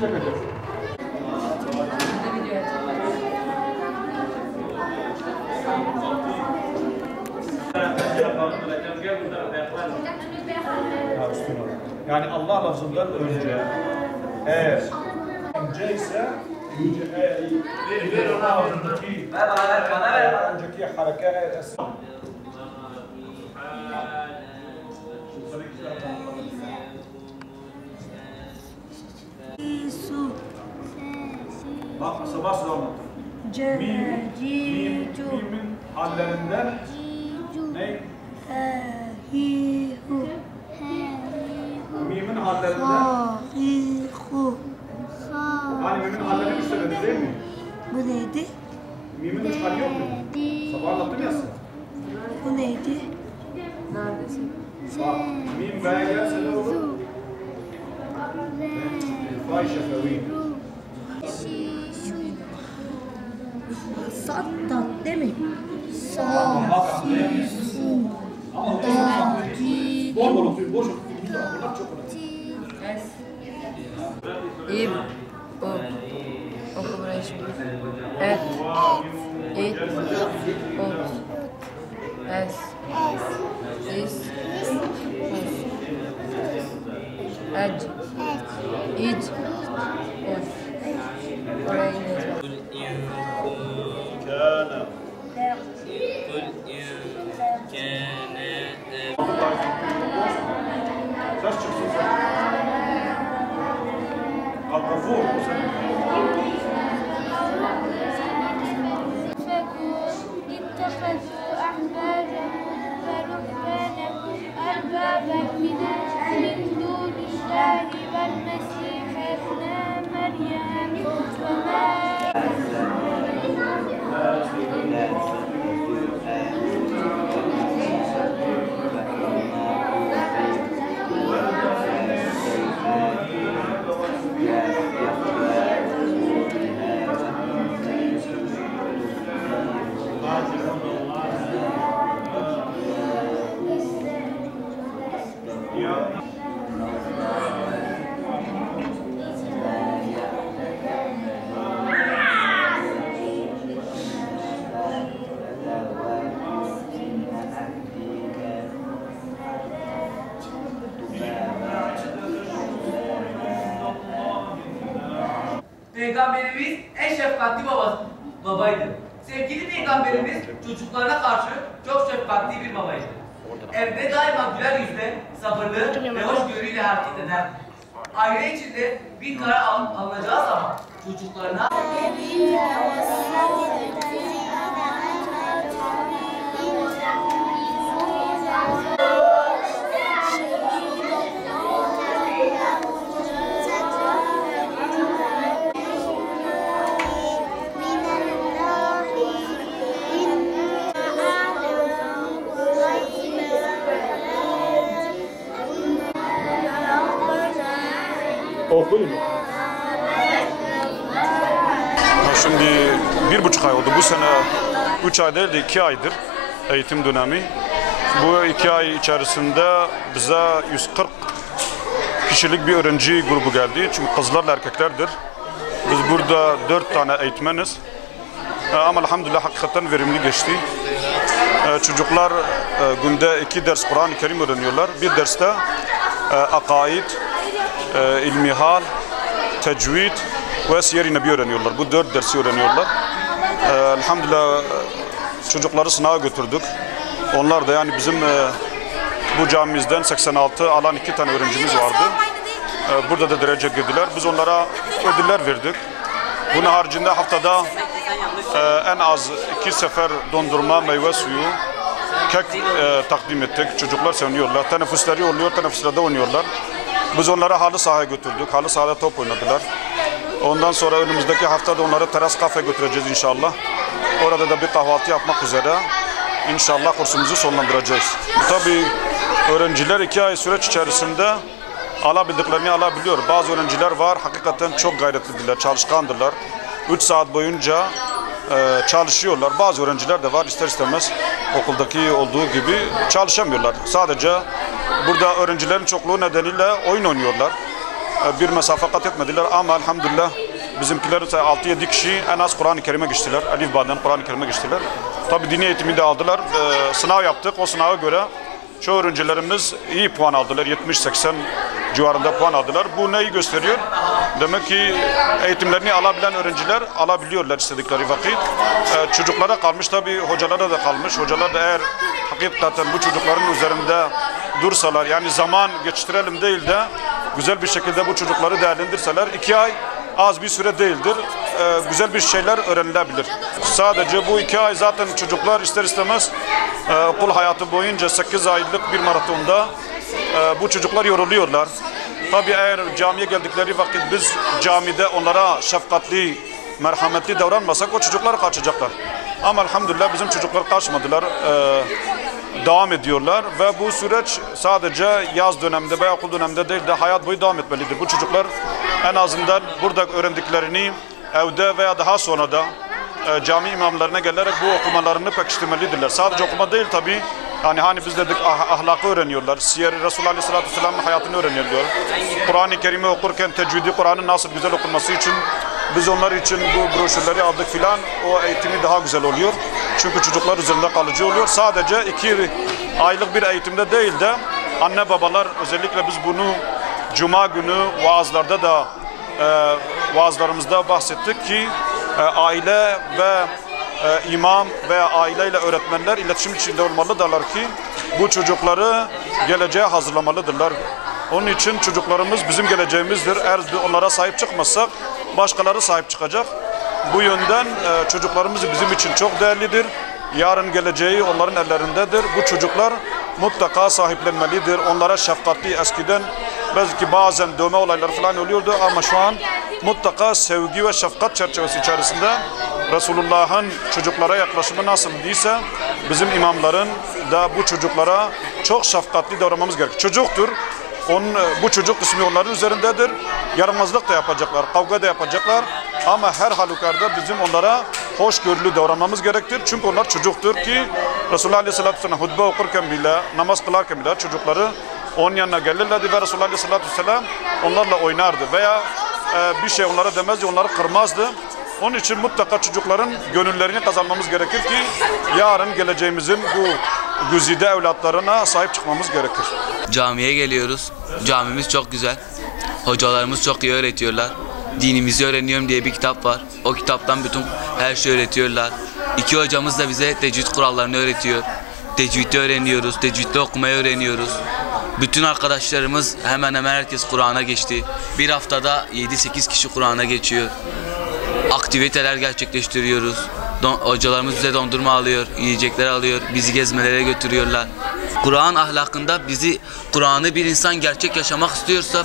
çekeceğiz. Yani Allah lafzından önce eğer önce ise önceki hareket bak sabah size anlattım. Mimin hallerinden ne? Mimin hallerinden hani mimin hallerini bir söyledi değil mi? Bu neydi? Mimin üç hali yok mu? Sabah anlattım ya size. Bu neydi? Neredesin? Bak mim B'ye gelse ne olur? Fay şefevi. Sattat değil mi? Ama bol bol okuyun, boş okuyun. Bunlar çok önemli. İb. O. Oku burayı şimdi. Et. İt. Ot. Es. İs. Us. Ec. İc. Os. Orayı ne? Kana. Ses çıksın sen. Al-Gafur bu senin. اتخذوا أحبارهم ورهبانهم أربابا من دون الله والمسيح ابن مريم Peygamberimiz en şefkatli babaydı. Sevgili Peygamberimiz çocuklarına karşı çok şefkatli bir babaydı. Evde daima güler yüzle, sabırlı ve hoşgörüyle hareket eder. Aile içinde bir karar alınacağı zaman çocuklarına Okuyun. Şimdi 1,5 ay oldu. Bu sene 3 ay değil de 2 aydır eğitim dönemi. Bu 2 ay içerisinde bize 140 kişilik bir öğrenci grubu geldi. Çünkü kızlarla erkeklerdir. Biz burada 4 tane eğitmeniz. Ama elhamdülillah hakikaten verimli geçti. Çocuklar günde 2 ders Kur'an-ı Kerim öğreniyorlar. Bir derste akaid, ilmihal, tecvid ve siyer-i nebi öğreniyorlar. Bu 4 dersi öğreniyorlar. Elhamdülillah çocukları sınava götürdük. Onlar da yani bizim bu camimizden 86 alan 2 tane öğrencimiz vardı. Burada da derece girdiler. Biz onlara ödüller verdik. Bunun haricinde haftada en az 2 sefer dondurma, meyve suyu, kek takdim ettik. Çocuklar seviniyorlar. Teneffüsleri oluyor, teneffüslerde oynuyorlar. Biz onları halı sahaya götürdük. Halı sahada top oynadılar. Ondan sonra önümüzdeki haftada onları teras kafe götüreceğiz inşallah. Orada da bir kahvaltı yapmak üzere inşallah kursumuzu sonlandıracağız. Tabii öğrenciler 2 ay süreç içerisinde alabildiklerini alabiliyor. Bazı öğrenciler var hakikaten çok gayretlidirler, çalışkandırlar. 3 saat boyunca çalışıyorlar. Bazı öğrenciler de var ister istemez okuldaki olduğu gibi çalışamıyorlar. Sadece burada öğrencilerin çokluğu nedeniyle oyun oynuyorlar. bir mesafe kat etmediler ama elhamdülillah bizimkiler 6-7 kişi en az Kur'an-ı Kerim'e geçtiler. Elif Ba'dan Kur'an-ı Kerim'e geçtiler. Tabi dini eğitimi de aldılar. Sınav yaptık. O sınava göre çoğu öğrencilerimiz iyi puan aldılar. 70-80 civarında puan aldılar. Bu neyi gösteriyor? Demek ki eğitimlerini alabilen öğrenciler alabiliyorlar istedikleri vakit. Çocuklara kalmış, tabii hocalara da kalmış. Hocalar da eğer hakikaten bu çocukların üzerinde dursalar, yani zaman geçtirelim değil de güzel bir şekilde bu çocukları değerlendirseler 2 ay az bir süre değildir. Güzel bir şeyler öğrenilebilir. Sadece bu 2 ay zaten çocuklar ister istemez okul hayatı boyunca 8 aylık bir maratonda bu çocuklar yoruluyorlar. Tabii eğer camiye geldikleri vakit biz camide onlara şefkatli, merhametli davranmasak o çocuklar kaçacaklar. Ama elhamdülillah bizim çocuklar kaçmadılar. Devam ediyorlar ve bu süreç sadece yaz döneminde veya okul döneminde değil de hayat boyu devam etmelidir. Bu çocuklar en azından burada öğrendiklerini evde veya daha sonra da cami imamlarına gelerek bu okumalarını pekiştirmelidirler. Sadece okuma değil tabii. Yani hani biz dedik ahlakı öğreniyorlar. Siyer-i Resulullah Aleyhisselatü Vesselam'ın hayatını öğreniyorlar. Kur'an-ı Kerim'i okurken tecvidi Kur'an'ın nasıl güzel okunması için biz onlar için bu broşürleri aldık filan. O eğitimi daha güzel oluyor. Çünkü çocuklar üzerinde kalıcı oluyor. Sadece 2 aylık bir eğitimde değil de anne babalar, özellikle biz bunu Cuma günü vaazlarda da vaazlarımızda bahsettik ki aile ve imam veya aileyle öğretmenler iletişim içinde olmalıdırlar ki bu çocukları geleceğe hazırlamalıdırlar. Onun için çocuklarımız bizim geleceğimizdir. Eğer onlara sahip çıkmazsak başkaları sahip çıkacak. Bu yönden çocuklarımız bizim için çok değerlidir. Yarın geleceği onların ellerindedir. Bu çocuklar mutlaka sahiplenmelidir. Onlara şefkatli, eskiden belki bazen dövme olayları falan oluyordu ama şu an mutlaka sevgi ve şefkat çerçevesi içerisinde Resulullah'ın çocuklara yaklaşımı nasıl değilse bizim imamların da bu çocuklara çok şefkatli davranmamız gerekir. Çocuktur. Bu çocuk kısmı onların üzerindedir. Yaramazlık da yapacaklar, kavga da yapacaklar. Ama her halükarda bizim onlara hoşgörülü davranmamız gerektir. Çünkü onlar çocuktur ki Resulullah Aleyhisselatü Vesselam hutbe okurken bile, namaz kılarken bile çocukları onun yanına gelirlerdi ve Resulullah Aleyhisselatü Vesselam onlarla oynardı. Veya bir şey onlara demezdi, onları kırmazdı. Onun için mutlaka çocukların gönüllerini kazanmamız gerekir ki yarın geleceğimizin bu güzide evlatlarına sahip çıkmamız gerekir. Camiye geliyoruz. Camimiz çok güzel. Hocalarımız çok iyi öğretiyorlar. Dinimizi öğreniyorum diye bir kitap var. O kitaptan bütün her şeyi öğretiyorlar. 2 hocamız da bize tecvid kurallarını öğretiyor. Tecvidi öğreniyoruz. Tecvidde okumayı öğreniyoruz. Bütün arkadaşlarımız hemen hemen herkes Kur'an'a geçti. Bir haftada 7-8 kişi Kur'an'a geçiyor. Aktiviteler gerçekleştiriyoruz. Hocalarımız bize dondurma alıyor, yiyecekler alıyor, bizi gezmelere götürüyorlar. Kur'an ahlakında Kur'an'ı bir insan gerçek yaşamak istiyorsa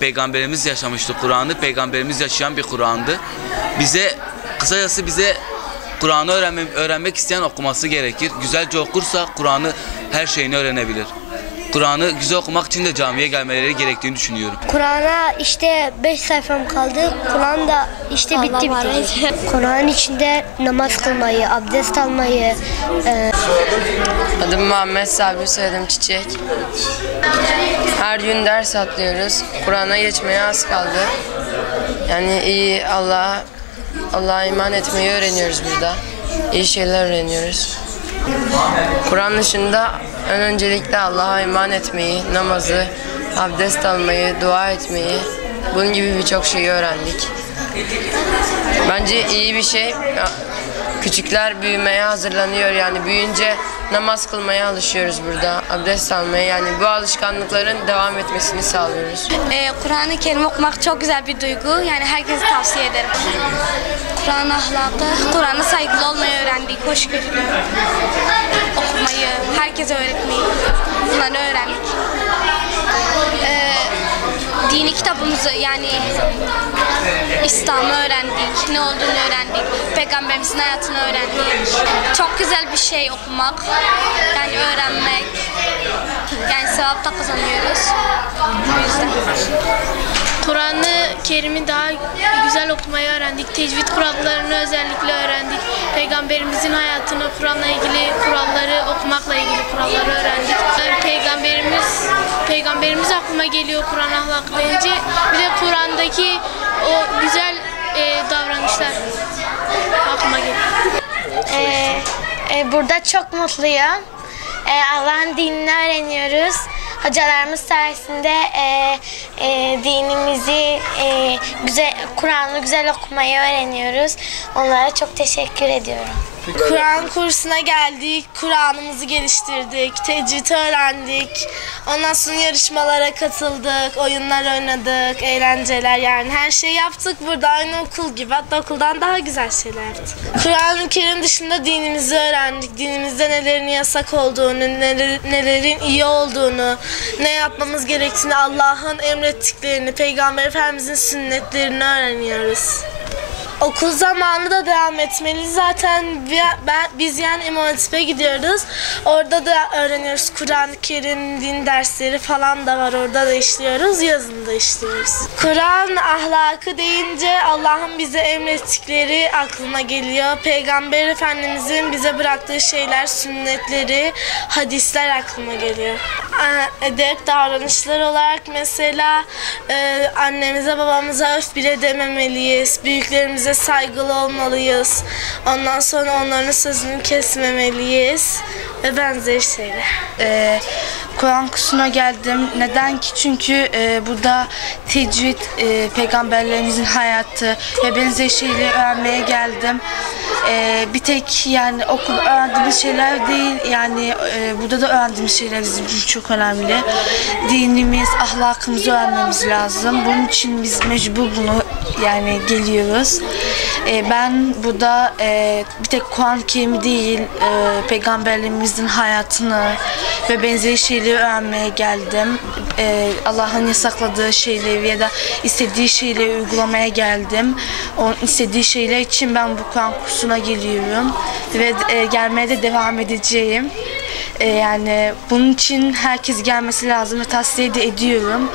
Peygamberimiz yaşamıştı Kur'an'ı, Peygamberimiz yaşayan bir Kur'an'dı. Kısacası bize Kur'an'ı öğrenmek isteyen okuması gerekir. Güzelce okursa Kur'an'ı her şeyini öğrenebilir. Kur'an'ı güzel okumak için de camiye gelmeleri gerektiğini düşünüyorum. Kur'an'a işte 5 sayfam kaldı. Kur'an da işte bitti. Kur'an'ın içinde namaz kılmayı, abdest almayı. Adım Muhammed Sabri, soyadım Çiçek. Her gün ders atlıyoruz. Kur'an'a geçmeye az kaldı. Yani iyi Allah'a iman etmeyi öğreniyoruz burada. İyi şeyler öğreniyoruz. Kur'an dışında öncelikle Allah'a iman etmeyi, namazı, abdest almayı, dua etmeyi, bunun gibi birçok şeyi öğrendik. Bence iyi bir şey. Küçükler büyümeye hazırlanıyor, yani büyüyünce namaz kılmaya alışıyoruz burada, abdest almaya, yani bu alışkanlıkların devam etmesini sağlıyoruz. Kur'an-ı Kerim okumak çok güzel bir duygu, yani herkese tavsiye ederim. Kur'an ahlakı, Kur'an'a saygılı olmayı öğrendik, hoşgörülü okumayı, herkese öğretmeyi, bunları öğrendik. Dini kitabımızı, yani İslam'ı öğrendik, ne olduğunu öğrendik, Peygamberimizin hayatını öğrendik. Çok güzel bir şey okumak, yani öğrenmek, yani sevap da kazanıyoruz. O yüzden. Kur'an-ı Kerim'i daha güzel okumayı öğrendik. Tecvid kurallarını özellikle öğrendik. Peygamberimizin hayatını, Kur'an'la ilgili kuralları okumakla ilgili kuralları öğrendik. Peygamberimiz peygamberimiz aklıma geliyor Kur'an ahlakı deyince. Bir de Kur'an'daki o güzel davranışlar aklıma geliyor. Burada çok mutluyum. Allah'ın dinini öğreniyoruz. Hocalarımız sayesinde dinimizi, Kur'an'ı güzel okumayı öğreniyoruz. Onlara çok teşekkür ediyorum. Kur'an kursuna geldik, Kur'an'ımızı geliştirdik, tecvid öğrendik. Ondan sonra yarışmalara katıldık, oyunlar oynadık, eğlenceler, yani her şeyi yaptık. Burada aynı okul gibi, hatta okuldan daha güzel şeyler yaptık. Kur'an-ı Kerim dışında dinimizi öğrendik. Dinimizde nelerin yasak olduğunu, nelerin iyi olduğunu, ne yapmamız gerektiğini, Allah'ın emrettiklerini, Peygamber Efendimizin sünnetlerini öğreniyoruz. Okul zamanı da devam etmeli. Zaten biz yani İmam Hatip'e gidiyoruz. Orada da öğreniyoruz. Kur'an-ı Kerim, din dersleri falan da var. Orada da işliyoruz. Yazın da işliyoruz. Kur'an ahlakı deyince Allah'ın bize emrettikleri aklıma geliyor. Peygamber Efendimizin bize bıraktığı şeyler, sünnetleri, hadisler aklıma geliyor. Edep davranışlar olarak mesela annemize babamıza öf bile dememeliyiz. Büyüklerimize saygılı olmalıyız. Ondan sonra onların sözünü kesmemeliyiz ve benzeri şeyler. Kur'an kursuna geldim. Neden ki? Çünkü burada tecvid, peygamberlerimizin hayatı ve benzeri şeyleri öğrenmeye geldim. Bir tek yani okul öğrendiğimiz şeyler değil, yani burada da öğrendiğimiz şeyler bizim için çok önemli. Dinimiz, ahlakımızı öğrenmemiz lazım. Bunun için biz mecbur bunu yani geliyoruz. Ben burada bir tek Kur'an-ı Kerim'i değil, peygamberlerimizin hayatını ve benzeri şeyleri öğrenmeye geldim. Allah'ın yasakladığı şeyleri ya da istediği şeyleri uygulamaya geldim. Onun istediği şeyler için ben bu Kur'an kursuna geliyorum ve gelmeye de devam edeceğim. Yani bunun için herkes gelmesi lazım ve tavsiye de ediyorum.